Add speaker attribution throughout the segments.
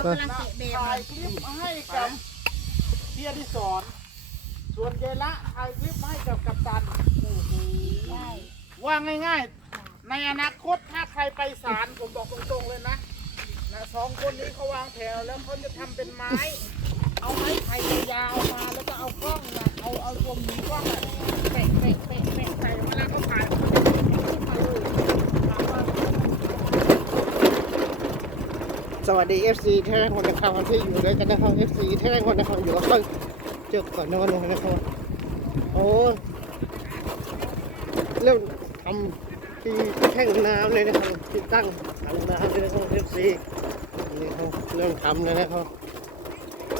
Speaker 1: เขากำลังเตะเบบ
Speaker 2: ถ่ายคลิปให้กับพี่อดิศรส่วนเยละถ่ายคลิปให้กับกัปตันว่าง่ายๆ ในอนาคตถ้าใครไปศาลผมบอกตรงๆเลยนะนะสองคนนี้เขาวางแถวแล้วเขาจะทำเป็นไม้ เอาไม้ไผ่ยาวมาแล้วก็เอากล้องนะเอาเอาตัวหมีกล้องอะเปะเปะเปะเปะใส่เวลาเขาถ่ายมันจะขึ้นมาเลยถามว่า สวัสดี FC แท้คนนะครับที่อยู่ด้วยกันนะครับ FC แท้คนนะครับอยู่กับเจอก่อนนอนเลยนะครับโอ้เริ่มทำที่แท่งน้ำเลยนะครับที่ตั้งถังน้ำเลยนะครับ FC นี่เขาเริ่มทำเลยนะครับ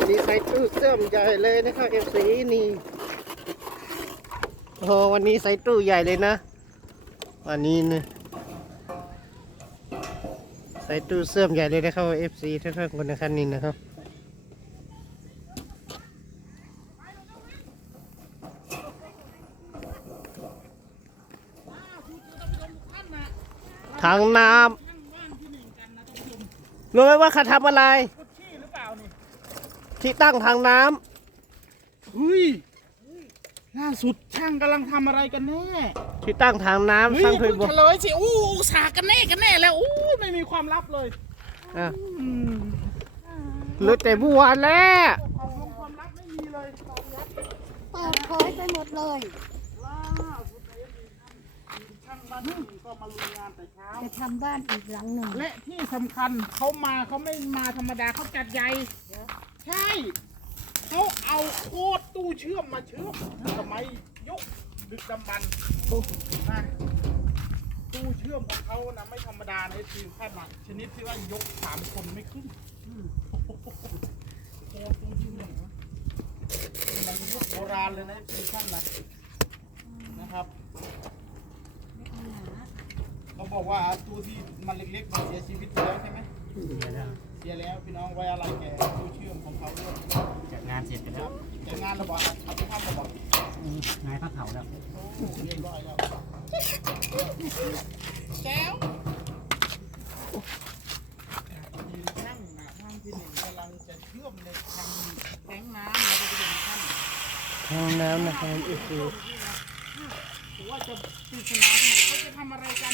Speaker 2: นี่ใส่ตู้เสื่อมใหญ่เลยนะครับ FC นี่โอ้วันนี้ใส่ตู้ใหญ่เลยนะ วันนี้เนี่ย ส่ตู้เสื่อมใหญ่เลยนะครับ FC ท่านๆคนนะครับนี่นะครับทางน้ำรู้ไหมว่าเขาทำอะไรที่ตั้งทางน้ำ
Speaker 3: เฮ้ยล่าสุดช่างกำลังทำอะไรกันแน่
Speaker 2: ที่ตั้งทางน้ำ
Speaker 3: เฮ้ย
Speaker 2: สร้าง
Speaker 3: เพิ่
Speaker 2: พื้น
Speaker 3: ง
Speaker 2: บก
Speaker 3: เฉลยสิอู้อุตสาห์กันแน่กันแน่แล้วอู้ไม่มีความลับเลย
Speaker 2: อะ
Speaker 3: อืม
Speaker 2: รู้แต่บัวแล้ว
Speaker 3: ความลงความลับไม่มีเลยความลับ
Speaker 1: เปิดเผยไปหมดเลย
Speaker 3: ล่าสุดเลยช่างบ้านหนึ่งก็มาลุยงานแต่เช้า
Speaker 1: จะทำบ้านอีกหลังหนึ่ง
Speaker 3: และที่สำคัญเขามาเขาไม่มาธรรมดาเขาจัดใหญ่ใช่เขาเอาโคตรตู้เชื่อมมาเชื่อมสมัยยุค ดึกดำบรรพ์นะตู้เชื่อมของเขานะไม่ธรรมดาในทีมขั้นหนักชนิดที่ว่ายกสามคนไม่ขึ้นโอ้โหโคตรตู้เชื่อมนะมันยุคโบราณเลยนะทีมขั้นนะนะครับเขาบอกว่าตู้ที่มันเล็กๆมันเสียชีวิตไปแล้วใช่ไหมเสียแล้วพี่น้องไว้อะไรแกตู้เชื่อมของเขาด้วย
Speaker 4: จัดงานเสร็จไป
Speaker 3: ค
Speaker 4: แล้
Speaker 3: รั
Speaker 4: ว
Speaker 3: บแต่งานระบาดเอาไปทำระบาด
Speaker 4: นายพระเขาแล้ว
Speaker 3: แล้วแก้วทีมช่างนะท่านที่หนึ่งกำลังจะเชื่อมในทางแทงน้ำเราจะไปดูท่าน
Speaker 2: ทางน้ำนะครับ FC
Speaker 3: ถือว่าจะปริศนาที่เขาจะทำอะไรกัน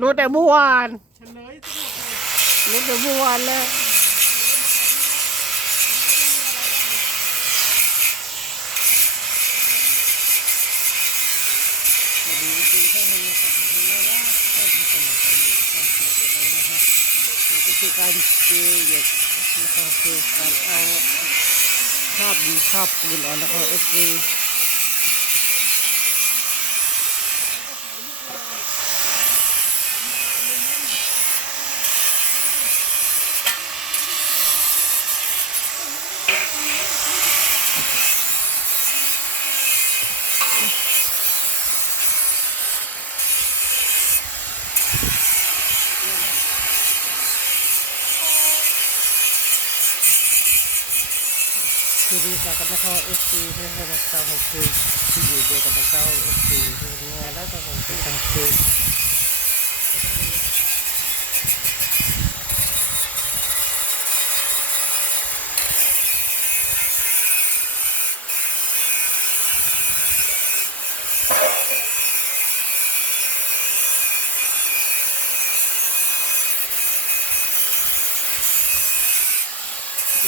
Speaker 2: รู้แต่บัววาน
Speaker 3: เฉลยทั้งหมดเลย
Speaker 2: รู้แต่บัววานแล้วสดีทุกท่านนะครับขอบคุณมากนะที่ติดตามกันอยู่ช่องเพื่อนกันนะครับนี่ ก็คือการเจอเหล็กนะครับคือการเอาภาพดีภาพปูนออกนะครับเอฟซี จากกันนะครับเอฟซีเพื่อนกันนะครับผมคือที่อยู่เดียวกันนะครับเอฟซีคือยังไงแล้วแต่ผมคือทางคือ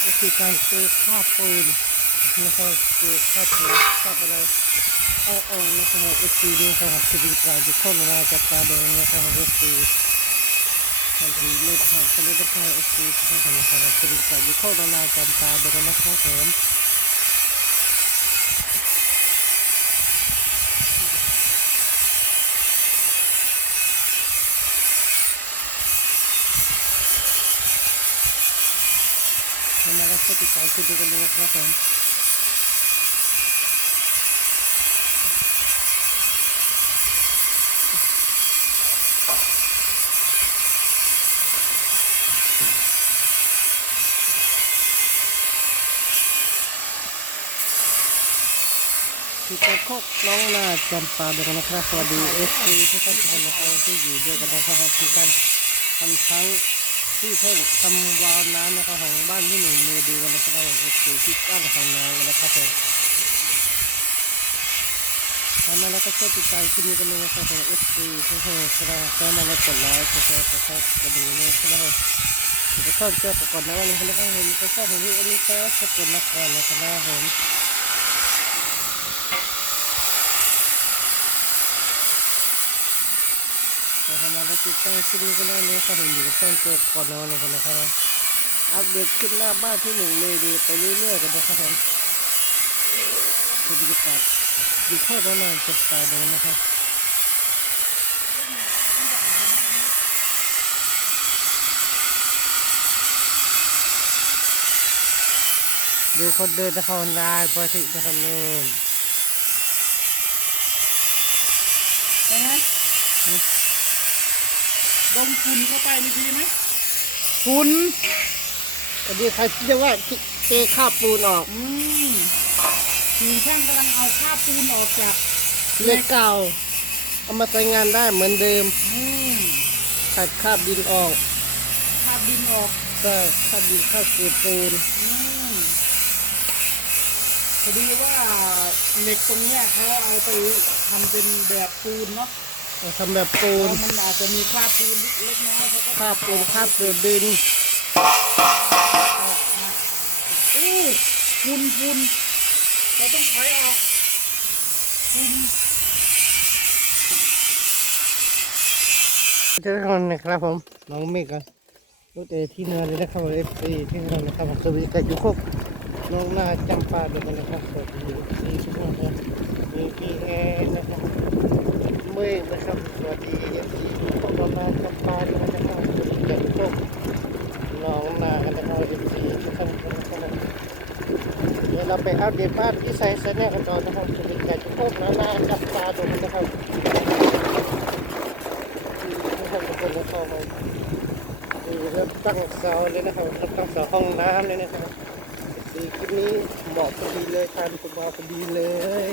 Speaker 2: ก็คือการเจอข้าวปูน นะครับเจอข้าวปูนข้าวอะไรเอาออกนะครับเอฟซีนี่ครับคือดีกว่าจะเข้ามาจับตาดูนะครับเอฟซีบางทีเลือดทางก็เลยต้องให้เอฟซีที่เข้ามานะครับคือดีกว่าจะเข้ามาจับตาดูนนะครับผมทำไมเราติดตามคุณดูกันเลยนะครับผม คือการครอบน้องนาจำปาด้วยกันนะครับสวัสดีเอฟซีทุกท่านทุกคนนะครับที่อยู่ด้วยกันนะครับคือการทำทั้งที่เท่งทำวาวน้ำนะครับของบ้านที่หนึ่งมือดีกันนะครับผมเอฟซีที่กั้นของน้ำกันนะครับผมทำมาแล้วก็ช่วยติดตามคลิปนี้กันเลยนะครับผมเอฟซีทุกคนครับเข้มาแล้วกดไลค์กดแชร์กดซับกดดูนะครับผมจะชอบเจอก่อนนะวันนี้นะครับผมก็ชอบผมที่อันนี้ก็สกุลนครนะครับผม นะครับมาแล้ว ติดตามคลิปนี้กันได้เลยครับผมอยู่กับช่องโจกก่อนนอนนะครับนะครับอัปเดตขึ้นหน้าบ้านที่หนึ่งเลยดีไปเรื่อยๆกันนะครับผมคือดีกว่าดูข้อด้านหน้าจับตาดูนะครับดูคนเดินนะครับนายไปที่นะครับนู่น
Speaker 3: ใช่ไหม ดมฝุ่นเข้าไปนี่ดีไหมฝุ่น
Speaker 2: อันนี้ใครเรียกว่าเทข้าวปูนออก
Speaker 3: อืมทีมช่างกำลังเอาคราบปูนออกจาก
Speaker 2: เหล็กเก่า เอามาใช้งานได้เหมือนเดิม
Speaker 3: อืม
Speaker 2: ขัดคราบดินออก
Speaker 3: คราบดินออก
Speaker 2: ก็คราบดินคราบเศษปูน
Speaker 3: อืมพอดีว่าเหล็กตรงเนี้ยเขาเอาไปทำเป็นแบบปูนเนาะ
Speaker 2: เอาทำแบบปู
Speaker 3: แล้
Speaker 2: น
Speaker 3: วมันอาจจะมีคราบปูนเล็กๆน้อยๆเขาก็
Speaker 2: คราบปูนคราบเศษดิน
Speaker 3: อู้ฝุ่นฝุ่นเราต้องถอยออกฝุ่น
Speaker 2: เจ้าคนนะครับผมน้องเมฆกันรู้แต่ที่เนินเลยนะครับเอฟซีที่เนินนะครับผมสวัสดีกับยุคกน้องนาจำปาดูกันนะครับสวัสดีเอฟซีทุกคนครับมีพี่แอนนะครับ เมฆนะครับ สวัสดีเอฟซีทุกคนน้องนาจำปาดูกันนะครับสวัสดีกับยุคกน้องนากันนะครับเอฟซีทุกคนนะครับเดี๋ยวเราไปอัปเดตบ้านที่ไซส์แน่กันต่อนะครับสวัสดีกับยุคกน้องนาจำปลาดูกันนะครับที่ทำเป็นคนเข้ามาดูเริ่มตั้งเสาเลยนะครับเริ่มตั้งเสาห้องน้ำเลยนะครับสีคลิปนี้เหมาะพอดีเลยทานคุณมาพอดีเลย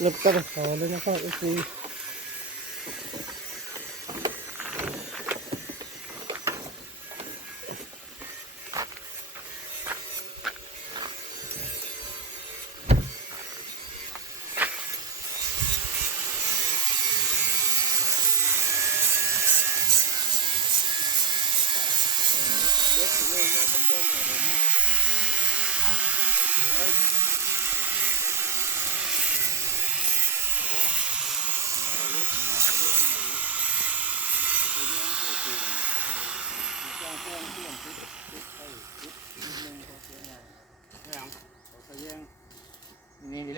Speaker 2: เริ่มตั้งเสาเลยนะครับไอซีนี่เ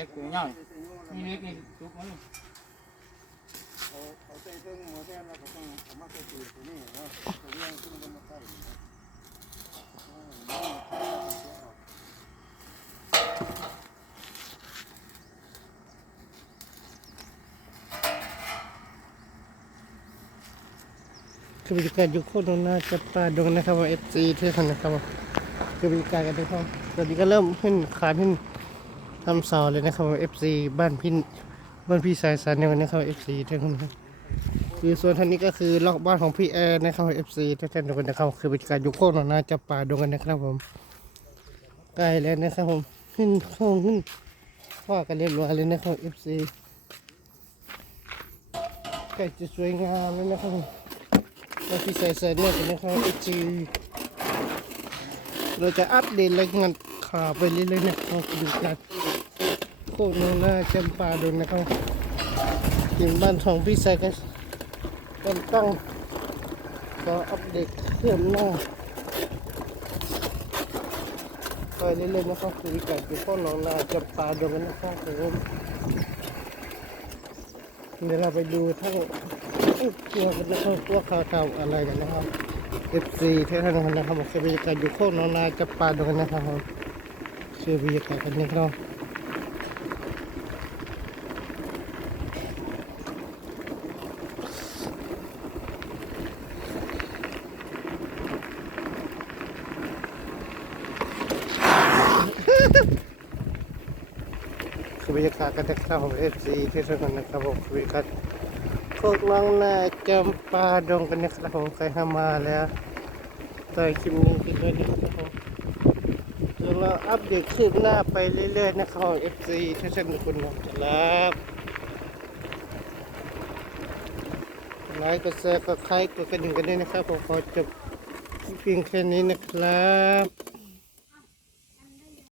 Speaker 2: ล็กตัวย่อยนี่เล็กนี่ทุกคน คือบรรยากาศอยู่โคตรน่าจะปลาดงนะครับว่าเอฟซีที่คนนะครับคือบรรยากาศกันนะครับตอนนี้ก็เริ่มขึ้นขาขึ้นทำเสาเลยนะครับว่าเอฟซีบ้านพี่บ้านพี่สายสารในวันนี้ครับเอฟซีที่คนครับคือส่วนท่านนี้ก็คือล็อกบ้านของพี่แอร์นะครับเอฟซีท่านทุกคนนะครับคือบรรยากาศอยู่โคตรน่าจะปลาดงกันนะครับผมใกล้แล้วนะครับผมขึ้นโค้งขึ้นว่ากันเรียบร้อยเลยนะครับเอฟซีใกล้จะสวยงามแล้วนะครับผม เราที่ใส่ใส่เนี่ยนะครับไอจีเราจะอัปเดตรายงานข่าวไปเรื่อยๆนะครับดูกันโคตรนน่าจำปาดนนะครับทีมบ้านทองพี่ใส่กันก็ต้องก็อัปเดตเครื่องหน้าไปเรื่อยๆนะครับคุยกันกับพ่อน้องนาจำปาดนกันนะครับผมเดี๋ยวเราไปดูทั้ง เกี่ยวกับนะครับพวขาวขาวอะไรกันนะครับ FC เท่านั้นนะครับบอกบรรยากาศอยู่โคกน้องนาจะปลาดูกันนะครับผมเชื่อบรรยากาศกันนะครับคือบรรยากาศกันนะครับผม FC เท่านั้นนะครับผมคือบรรยากาศ โคคกน้องนาจำปาดงกันนะครับผมใครเข้ามาแล้วตอนคลิปนี้ไปด้วยนะครับผมเดี๋ยวเราอัปเดตคืบหน้าไปเรื่อยๆนะครับ FC ทุกท่านทุกคนนะครับไลค์กดแชร์กดไลค์กดกระดิ่งกันด้วยนะครับผมขอจบเพียงแค่นี้นะครับ